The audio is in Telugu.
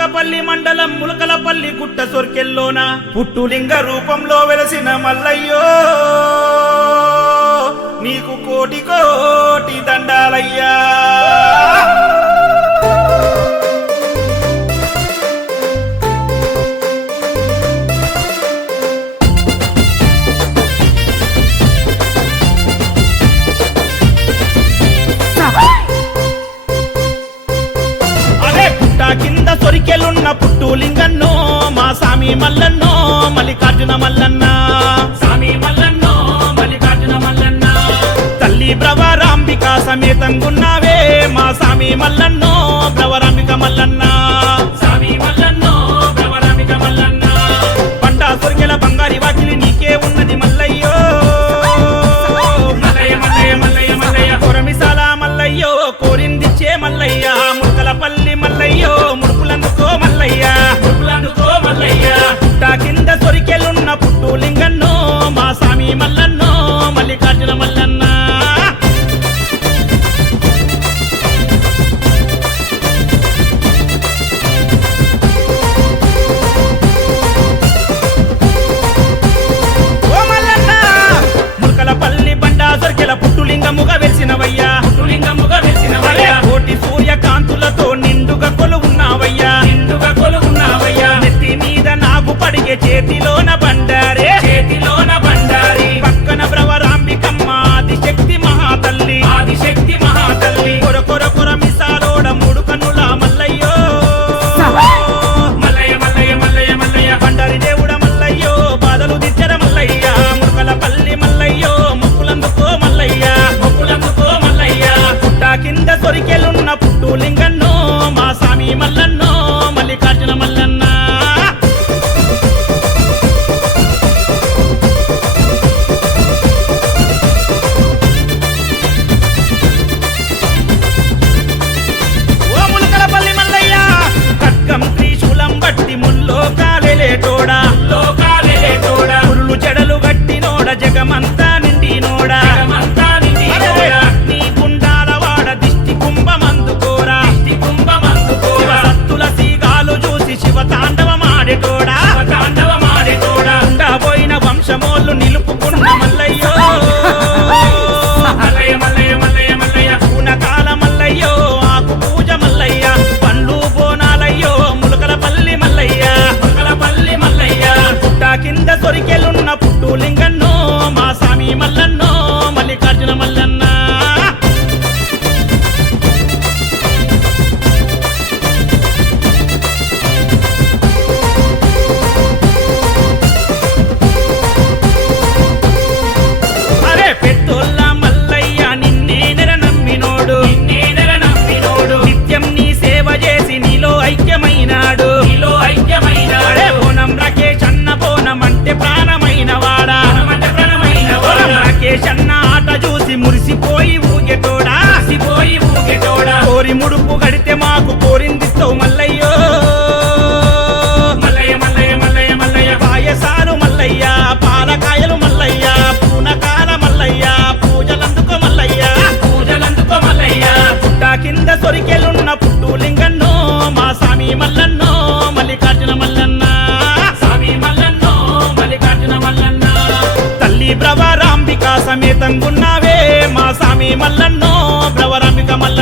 అనకపల్లి మండలం ములకలపల్లి గుట్ట సొర్కెల్లోన పుట్టులింగ రూపంలో వెలసిన మల్లయ్యో నీకు కోటి కోటి దండాలయ్యా. కింద సొరికెలున్న పుట్టులింగన్నో మా సామి మల్లన్నో మల్లికార్జున మల్లన్న, సామి మల్లన్నో మల్లికార్జున మల్లన్న. తల్లి భ్రవరాంబిక సమేతంగున్నావే మా సామి మల్లన్నో భ్రవరాంబిక మల్లన్న, సామి మల్లన్నో భ్రవరాంబిక మల్లన్న. పండా సొరికెల బంగారి వాకిలి నీకే ఉన్నది మల్లయ్యో, మల్లయ్య మల్లయ్య మల్లయ్య మల్లయ్య. కొరమిసాల మల్లయ్యో కోరిందిచ్చే మల్లయ్య, ములకలపల్లి మల్లయ్యో ముడుపులందుకో మల్లయ్య, ముడుపులందుకో మల్లయ్య. పుట్ట కింద సొరికెలున్న పుట్టులింగన్నో మా సామి మల్లన్నో మల్లికార్జున మల్లన్న. ఓ మల్లన్న ములకలపల్లి బండా సొరికెల పుట్టులింగముగా వెలిసినవయ్యా, పుట్టులింగముగా వెలిసినవయ్యా. కోటి సూర్యకాంతులతో నిండుగా కొలువున్నావయ్యా, నిండుగా కొలువున్నావయ్యా. నెత్తి మీద నాగు పడిగే చేతిలోన బండారే, చేతిలోన బండారి. పక్కన భ్రవరాంబికమ్మ ఆదిశక్తి మహాతల్లి, ఆదిశక్తి మహాతల్లి. కొర కొర కొర మిసాలోడ మూడు కన్నుల మల్లయ్యో, మల్లయ్య మల్లయ్య మల్లయ్య మల్లయ్య. బండారి దేవుడ మల్లయ్యో బాధలు దిచ్చర మల్లయ్య, ములకలపల్లి మల్లయ్యో ముక్కులందుకో మల్లయ్య, ముక్కులందుకో మల్లయ్య. పుట్ట కింద సొరికెలున్న పుట్టులింగన్నో మా సామి మల్లన్నో మల్లికార్జున మల్లన్న. ఓ ములకలపల్లి మల్లయ్య ఖడ్గం త్రిశూలం బట్టి ముల్లోకాలేటోడా, ముల్లోకాలేటోడా. పురులు జడలు గట్టినోడ జగమంతా నిండినోడా, జగమంతా నిండినోడా. నీ గుండాల వాడ దిష్టి కుంభమందుకోరా, దిష్టి కుంభమందుకోరా. సత్తుల సీగాలు చూసి శివ తాండవమాడేటోడా, శివ తాండవమాడేటోడా. ఉండబోయిన వంశమోళ్ళు నిలుపుకున్న మల్లయ్యో, మల్లయ్య మల్లయ్య మల్లయ్య మల్లయ్య. పూనకాల మల్లయ్యో ఆకు పూజ మల్లయ్య, పండ్లు బోనాలయ్యో ములకలపల్లి మల్లయ్య, ములకలపల్లి మల్లయ్య. పుట్ట కింద సొరికెలున్న పుట్టులింగన్నో మా సామి మల్లన్నో మల్లికార్జున మల్లన్న. అరే పెద్దోళ్ళ మల్లయ్య నిన్నే నెర నమ్మినోడు, నిన్నే నెర నమ్మినోడు. నిత్యం నీ సేవ చేసి నీలో ఐక్యమైనాడు, నీలో ఐక్యమైనాడు. బోనం రాకేష్ అన్న బోనం అంటే ప్రాణమైన వాడా, ప్రాణమైన వాడా. రాకేష్ అన్న ఆట చూసి మురిసిపోయి ఊగెటోడా, మురిసిపోయి ఊగెటోడా. కోరి ముడుపు గడితే మాకు కోరిందిస్తావు మల్లయ్యో, మల్లయ్య మల్లయ్య మల్లయ్య మల్లయ్య. పాయసాలు మల్లయ్య పాలకాయలు మల్లయ్య, పూనకాల మల్లయ్య పూజలందుకో మల్లయ్య, పూజలందుకో మల్లయ్య. పుట్ట కింద సొరికెలున్న పుట్టులింగన్నో మా సామి మల్లన్నో మల్లికార్జున మల్లన్న, సామి మల్లన్నో మల్లికార్జున మల్లన్న. తల్లి భ్రవరాంబిక సమేతంగున్నావే మా సామి మల్లన్నో భ్రవరాంబిక మల్లన్న.